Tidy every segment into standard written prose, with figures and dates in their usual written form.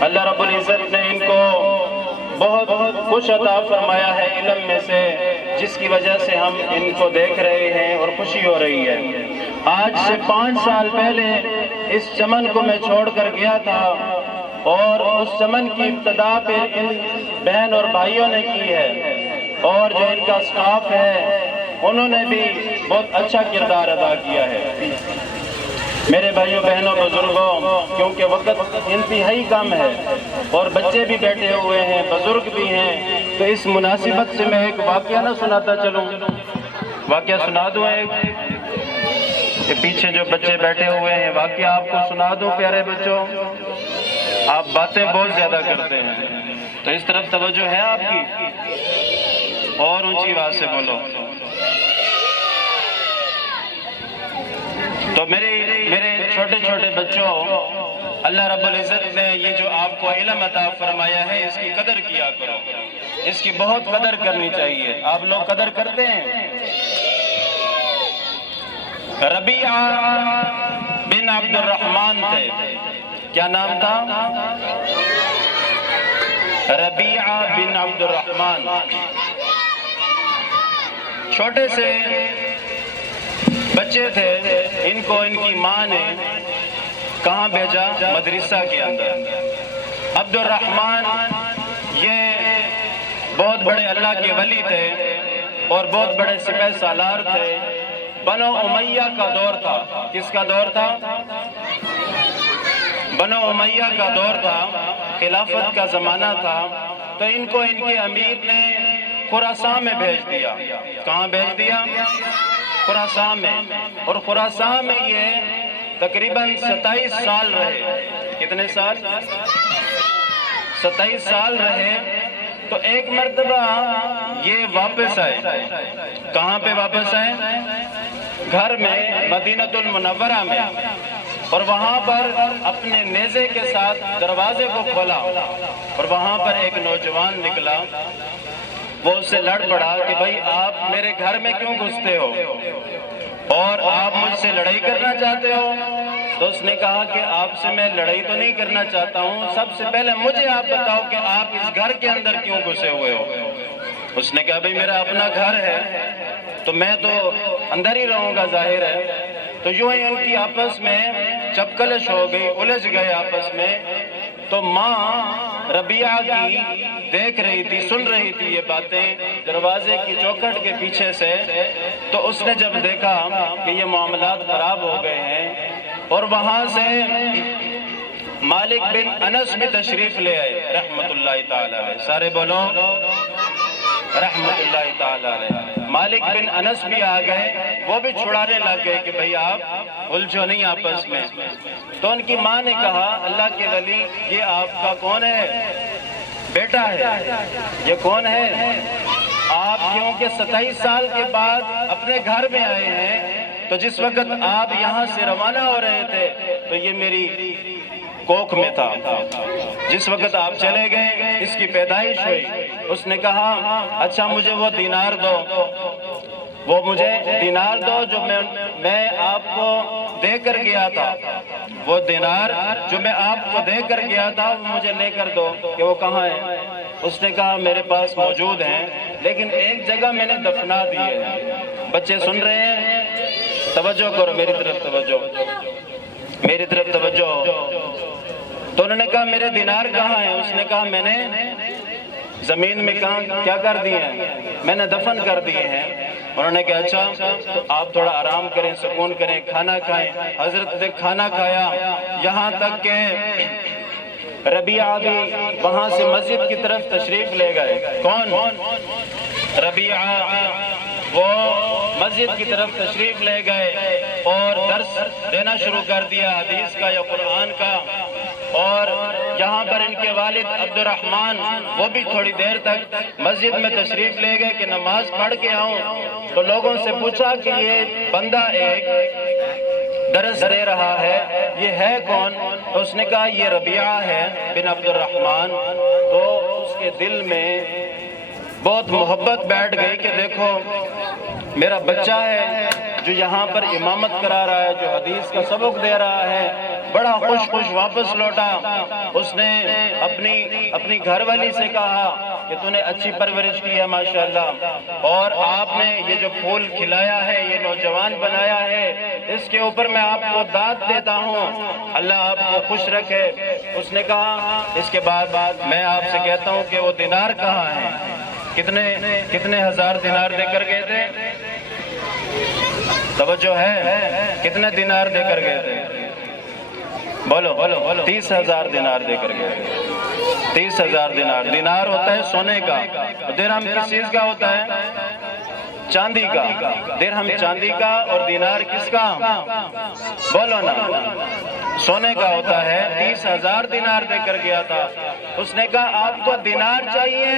اللہ رب العزت نے ان کو بہت کچھ عطا فرمایا ہے علم میں سے، جس کی وجہ سے ہم ان کو دیکھ رہے ہیں اور خوشی ہو رہی ہے۔ آج سے 5 سال پہلے اس چمن کو میں چھوڑ کر گیا تھا، اور اس چمن کی ابتدا پہ ان بہن اور بھائیوں نے کی ہے، اور جو ان کا سٹاف ہے انہوں نے بھی بہت اچھا کردار ادا کیا ہے۔ میرے بھائیوں بہنوں بزرگوں، کیونکہ وقت انتہائی کم ہے اور بچے بھی بیٹھے ہوئے ہیں، بزرگ بھی ہیں، تو اس مناسبت سے میں ایک واقعہ نہ سناتا چلوں، واقعہ سنا دوں ایک، کہ پیچھے جو بچے بیٹھے ہوئے ہیں واقعہ آپ کو سنا دوں۔ پیارے بچوں، آپ باتیں بہت زیادہ کرتے ہیں، تو اس طرف توجہ ہے آپ کی، اور اونچی آواز سے بولو۔ تو میرے چھوٹے چھوٹے بچوں، اللہ رب العزت نے یہ جو آپ کو علم عطا فرمایا ہے، اس کی قدر کیا کرو، اس کی بہت قدر کرنی چاہیے۔ آپ لوگ قدر کرتے ہیں؟ ربیعہ بن عبد الرحمن تھے، کیا نام تھا؟ ربیعہ بن عبد الرحمن۔ چھوٹے سے بچے تھے، ان کو ان کی ماں نے کہاں بھیجا؟ مدرسہ کے اندر۔ عبد الرحمن یہ بہت بڑے اللہ کے ولی تھے اور بہت بڑے سپہ سالار تھے۔ بنو امیہ کا دور تھا۔ کس کا دور تھا؟ بنو امیہ کا دور تھا، خلافت کا زمانہ تھا، تو ان کو ان کے امیر نے خراسان میں بھیج دیا۔ کہاں بھیج دیا؟ خراسان میں۔ اور خراسان میں یہ تقریباً 27 سال رہے۔ کتنے سال؟ 27 سال رہے۔ تو ایک مرتبہ یہ واپس آئے۔ کہاں پہ واپس آئے؟ گھر میں، مدینہ المنورہ میں، اور وہاں پر اپنے نیزے کے ساتھ دروازے کو کھولا، اور وہاں پر ایک نوجوان نکلا۔ وہ اس سے لڑ پڑا کہ بھائی آپ میرے گھر میں کیوں گھستے ہو اور آپ مجھ سے لڑائی کرنا چاہتے ہو؟ تو اس نے کہا کہ آپ سے میں لڑائی تو نہیں کرنا چاہتا ہوں، سب سے پہلے مجھے آپ بتاؤ کہ آپ اس گھر کے اندر کیوں گھسے ہوئے ہو؟ اس نے کہا بھائی میرا اپنا گھر ہے تو میں تو اندر ہی رہوں گا، ظاہر ہے۔ تو یوں ہی ان کی آپس میں چپکلش ہو گئی، الجھ گئے آپس میں۔ تو ماں ربیعہ کی دیکھ رہی تھی، سن رہی تھی یہ باتیں دروازے کی چوکھٹ کے پیچھے سے۔ تو اس نے جب دیکھا کہ یہ معاملات خراب ہو گئے ہیں، اور وہاں سے مالک بن انس بھی تشریف لے آئے رحمت اللہ تعالی علیہ۔ سارے بولو رحمت اللہ تعالی علیہ۔ مالک بن انس بھی آ گئے، وہ بھی چھڑانے لگ گئے کہ بھئی آپ الجھو نہیں آپس میں۔ تو ان کی ماں نے کہا اللہ کے ولی یہ آپ کا کون ہے؟ بیٹا ہے۔ یہ کون ہے؟ آپ کیونکہ 27 سال کے بعد اپنے گھر میں آئے ہیں، تو جس وقت آپ یہاں سے روانہ ہو رہے تھے تو یہ میری کوکھ میں تھا۔ جس وقت آپ چلے گئے اس کی پیدائش ہوئی۔ اس نے کہا اچھا مجھے وہ دینار دو، وہ مجھے دینار دو جو میں آپ کو دے کر گیا تھا، وہ دینار جو میں آپ کو دے کر گیا تھا وہ مجھے لے کر دو۔ کہ وہ کہاں ہے؟ اس نے کہا میرے پاس موجود ہیں، لیکن ایک جگہ میں نے دفنا دیے ہیں۔ بچے سن رہے ہیں؟ توجہ کرو، میری طرف توجہ، میری طرف توجہ۔ تو انہوں نے کہا میرے دینار کہاں ہیں؟ اس نے کہا میں نے زمین میں کیا کر دیے ہیں؟ میں نے دفن کر دیے ہیں۔ انہوں نے کہا اچھا تو آپ تھوڑا آرام کریں، سکون کریں، کھانا کھائیں۔ حضرت نے کھانا کھایا، یہاں تک کہ ربیعہ بھی وہاں سے مسجد کی طرف تشریف لے گئے۔ کون؟ ربیعہ وہ مسجد کی طرف تشریف لے گئے اور درس دینا شروع کر دیا حدیث کا یا قرآن کا۔ اور یہاں پر ان کے والد عبد الرحمن وہ بھی تھوڑی دیر تک مسجد میں تشریف لے گئے کہ نماز پڑھ کے آؤں۔ تو لوگوں سے پوچھا کہ یہ بندہ ایک درس دے رہا ہے، یہ ہے کون؟ تو اس نے کہا یہ ربیعہ ہے بن عبد الرحمن۔ تو اس کے دل میں بہت محبت بیٹھ گئی کہ دیکھو میرا بچہ ہے جو یہاں پر امامت کرا رہا ہے، جو حدیث کا سبق دے رہا ہے، بڑا خوش واپس لوٹا۔ اس نے اپنی گھر والی سے کہا کہ تو نے اچھی پرورش کی ہے ماشاءاللہ، اور آپ نے یہ جو پھول کھلایا ہے، یہ نوجوان بنایا ہے، اس کے اوپر میں آپ کو داد دیتا ہوں، اللہ آپ کو خوش رکھے۔ اس نے کہا اس کے بعد میں آپ سے کہتا ہوں کہ وہ دینار کہاں ہیں؟ کتنے ہزار دینار دے کر گئے تھے؟ توجہ ہے؟ کتنے دینار دے کر گئے تھے؟ بولو 30,000 دینار دے کر گئے تھے۔ 30,000 دینار۔ دینار ہوتا ہے سونے کا، درہم کس چیز کا ہوتا ہے؟ چاندی کا۔ درہم چاندی کا اور دینار کس کا؟ بولو نا، سونے کا ہوتا ہے۔ 30,000 دینار دے کر گیا تھا۔ اس نے کہا آپ کو دینار چاہیے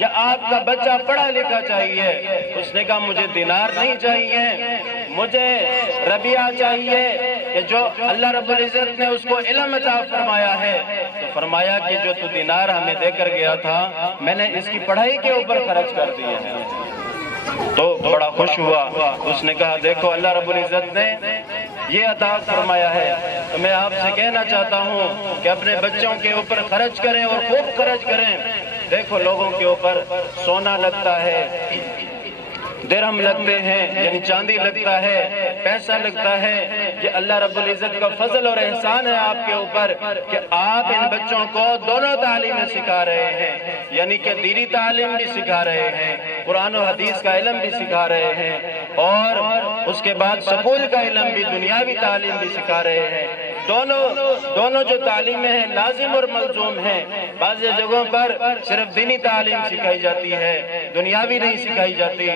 یا آپ کا بچہ پڑھا لکھا چاہیے؟ اس نے کہا مجھے دینار نہیں چاہیے، مجھے ربیہ چاہیے کہ جو اللہ رب العزت نے اس کو علم عطا فرمایا ہے۔ تو فرمایا کہ جو تو دینار ہمیں دے کر گیا تھا، میں نے اس کی پڑھائی کے اوپر خرچ کر دیے ہیں۔ تو بڑا خوش ہوا۔ اس نے کہا دیکھو اللہ رب العزت نے یہ عطا فرمایا ہے، تو میں آپ سے کہنا چاہتا ہوں کہ اپنے بچوں کے اوپر خرچ کریں اور خوب خرچ کریں۔ دیکھو لوگوں کے اوپر سونا لگتا ہے، درہم لگتے ہیں، یعنی چاندی لگتا ہے، پیسہ لگتا ہے۔ یہ اللہ رب العزت کا فضل اور احسان ہے آپ کے اوپر کہ آپ ان بچوں کو دونوں تعلیمیں سکھا رہے ہیں، یعنی کہ دینی تعلیم بھی سکھا رہے ہیں، قرآن و حدیث کا علم بھی سکھا رہے ہیں، اور اس کے بعد سکول کا علم بھی، دنیاوی تعلیم بھی سکھا رہے ہیں۔ دونوں جو تعلیمیں ہیں لازم اور ملزوم ہیں۔ بعض جگہوں پر صرف دینی تعلیم سکھائی جاتی ہے، دنیاوی نہیں سکھائی جاتی۔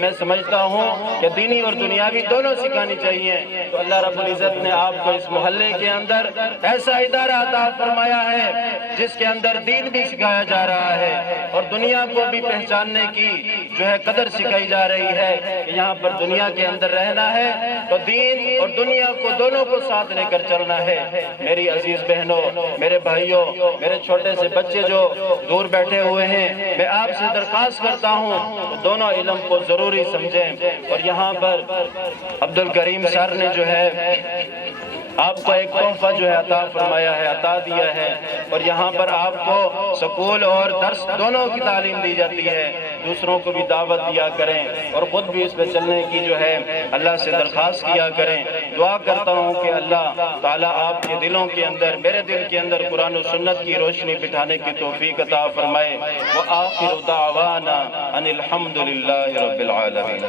میں سمجھتا ہوں کہ دینی اور دنیاوی دونوں سکھانی چاہیے۔ تو اللہ رب العزت نے آپ کو اس محلے کے اندر ایسا ادارہ عطا فرمایا ہے جس کے اندر دین بھی سکھایا جا رہا ہے اور دنیا کو بھی پہچاننے کی جو ہے قدر سکھائی جا رہی ہے کہ یہاں پر دنیا کے اندر رہنا ہے تو دین اور دنیا کو دونوں کو ساتھ لے کر چلنا ہے۔ میری عزیز بہنوں، میرے بھائیوں، میرے چھوٹے سے بچے جو دور بیٹھے ہوئے ہیں، میں آپ سے درخواست کرتا ہوں دونوں علم کو ضروری سمجھیں۔ اور یہاں پر عبدالکریم سر نے جو ہے آپ کو ایک تحفہ جو ہے عطا فرمایا ہے، عطا دیا ہے، اور یہاں پر آپ کو سکول اور درس دونوں کی تعلیم دی جاتی ہے۔ دوسروں کو بھی دعوت دیا کریں اور خود بھی اس پہ چلنے کی جو ہے اللہ سے درخواست کیا کریں۔ دعا کرتا ہوں کہ اللہ تعالیٰ آپ کے دلوں کے اندر، میرے دل کے اندر قرآن و سنت کی روشنی بٹھانے کی توفیق عطا فرمائے۔ وآخر دعوانا ان الحمد للہ رب العالمین۔